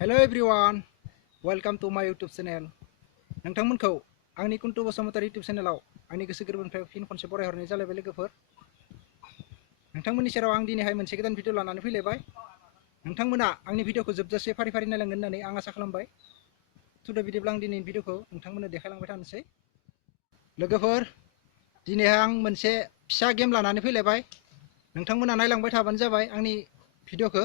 Hello everyone, welcome to my YouTube channel. नोंथांमोनखौ आंनि कुन्तु Basumatary YouTube चेनेलाव आंनि गोसो गोरबोनिफ्राय फिन खनसे बरायहरनाय जालायबाय लोगोफोर। नोंथांमोननि सेराव आं दिनैहाय मोनसे गोदान भिडिअ लानानै फैलायबाय। नोंथांमोना आंनि भिडिअखौ जोबजासे फारि फारि नायलांगोन होननानै आं आसा खालामबाय। थुदो बिदिब्ला आं दिनैनि भिडिअखौ नोंथांमोननो देखायलांबाय थानोसै। लोगोफोर, दिनैहाय आं मोनसे फिसा गेम लानानै फैलायबाय। नोंथांमोना नायलांबाय थाबानो जाबाय आंनि भिडिअखौ।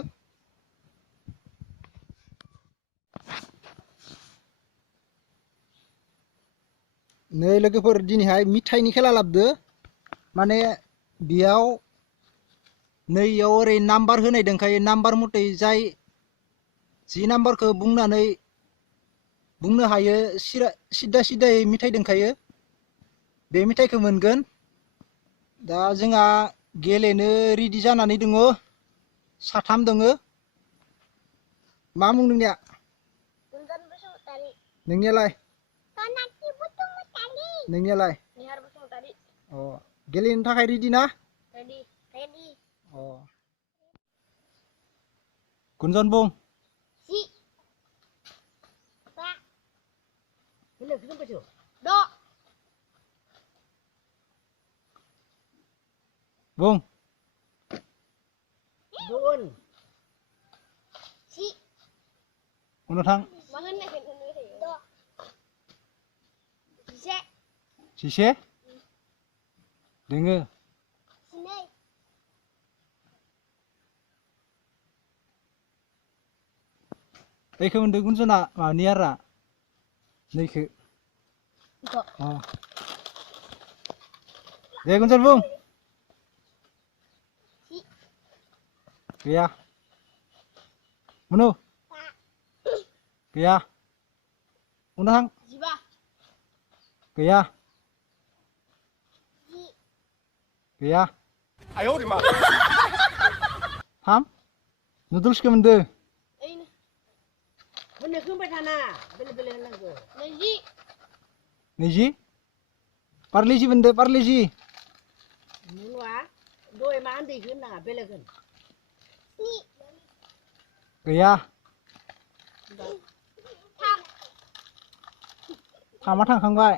नै लोगोफोर, दिनैहाय मिथाइनि खेला लाबोदो। माने बेयाव नैयाव ओरै नाम्बार होनाय दंखायो। नाम्बार मथे जाय जि नाम्बारखौ बुंनो हायो सिदा सिदायै मिथाइ दंखायो, बे मिथाइखौ मोनगोन। दा जोंहा गेलेनो रेडि जानानै दङ, साथाम दङ। मा मुं नोंनिया? नोंनियालाय? नोंनियालाय? अ, गेलेनो थाखाय रेडि ना? रेडि। अ, गुनजन बुं। बुं। उनाव थां। जिसे दोङो। बैखौ मोनदों गुनजना, माबानि आरा नैखो। अ, दे गुनजन बुं। गैया। मुनु गैया। उनाव थां। गैया। गैया। थाम। नुदोल्सखौ मोनदो। नैजि। पार्लेजि मोनदो, पार्लेजि। गैया। थामा थांखांबाय।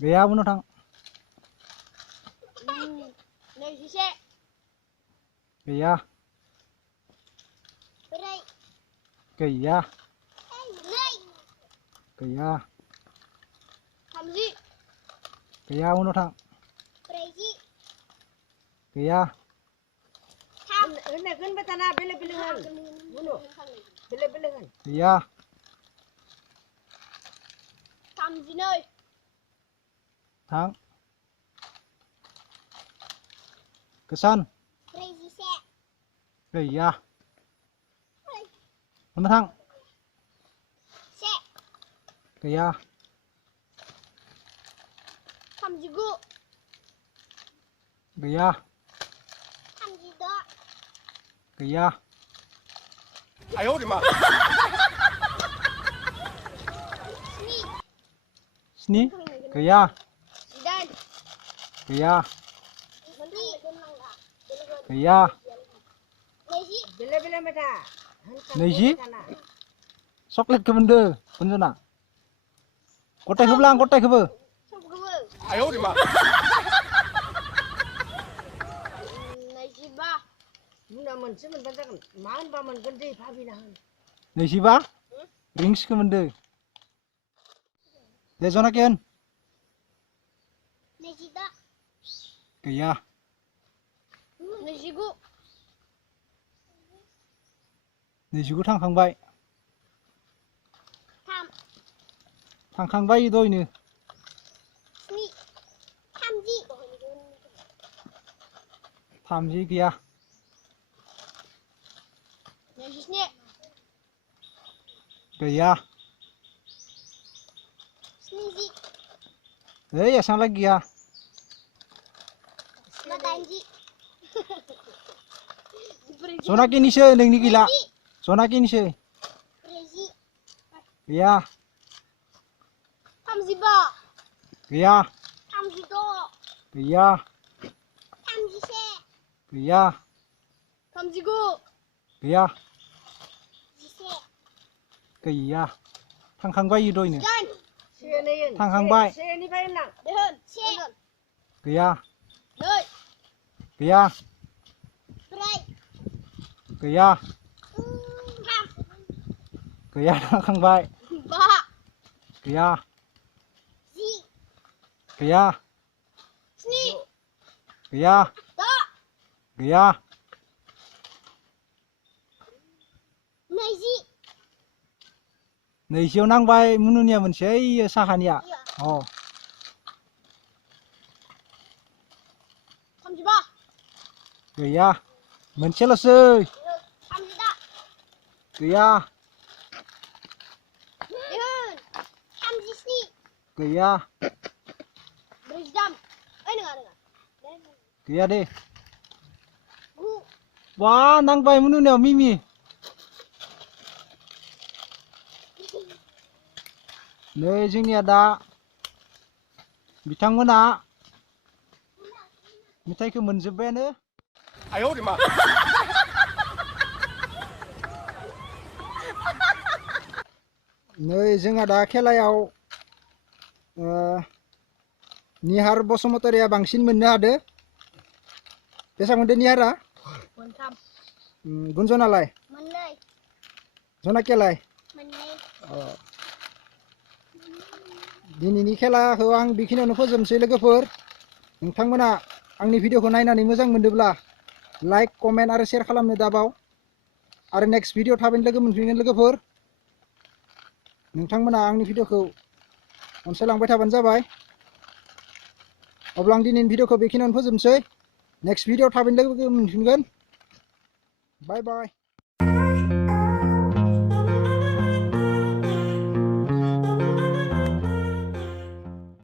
गैया, उनाव थां। गैया। गैया। गैया। गैया, उनाव थां। गैया। गैया। थां। गोसान। गैया। उनाव थां। गैया। गैया। गैया। स्नि। गैया। गैया। गैया। नैजि। चक्लेटखौ मोनदो गुनजना। गथायखौबो लां, गथायखौबो। नैजिबा। रिंसखौ मोनदो। दे जनाखि होन। गैया। नैजिगु थांखांबाय। थांखांबाय दहायनो। थामजि। गैया। गैया। ओइ एसांलाय गैया। जनाकिनिसो, नोंनि गैला। जनाकिनिसो। गैया। गैया। गैया। गैया। 39 गैया गैया थांखांबाय दयनो थांखांबाय गैया गैया गैया गैया थांखांबाय गैया गैया गैया गैया नैजियाव नांबाय मुनुनिया मोनसे ओइ साहानिया अ 35 गैया मोनसेल'सै 34 गैया 37 गैया 48 नङा गैया दे 9 वा नांबाय मुनुनियाव मिमि नै जोंनिया दा बिथांमोना मेथाइखौ मोनजोब्बायानो नै जोंहा दा खेलायाव निहार बसुमतारिया बांसिन मोननो हादो बेसेबां मोनदो निहारा गुन्जनालाय जनाकियालाय दिनैनि खेलाखौ आं बेखिनियावनो फोजोबनोसै लोगोफोर नोंथांमोना आंनि भिडिअखौ नायनानै मोजां मोनदोंब्ला लाइक कमेन्ट आरो शेयार खालामनो दाबाव आरो नेक्स्ट भिडिअ थाबैनो लोगो मोनफिनगोन लोगोफोर नोंथांमोना आंनि भिडिअखौ अनसायलांबाय थाबानो जाबाय अब्ला आं दिनैनि भिडिअखौ बेखिनियावनो फोजोबनोसै नेक्स्ट भिडिअ थाबैनो लोगो मोनफिनगोन बाय बाय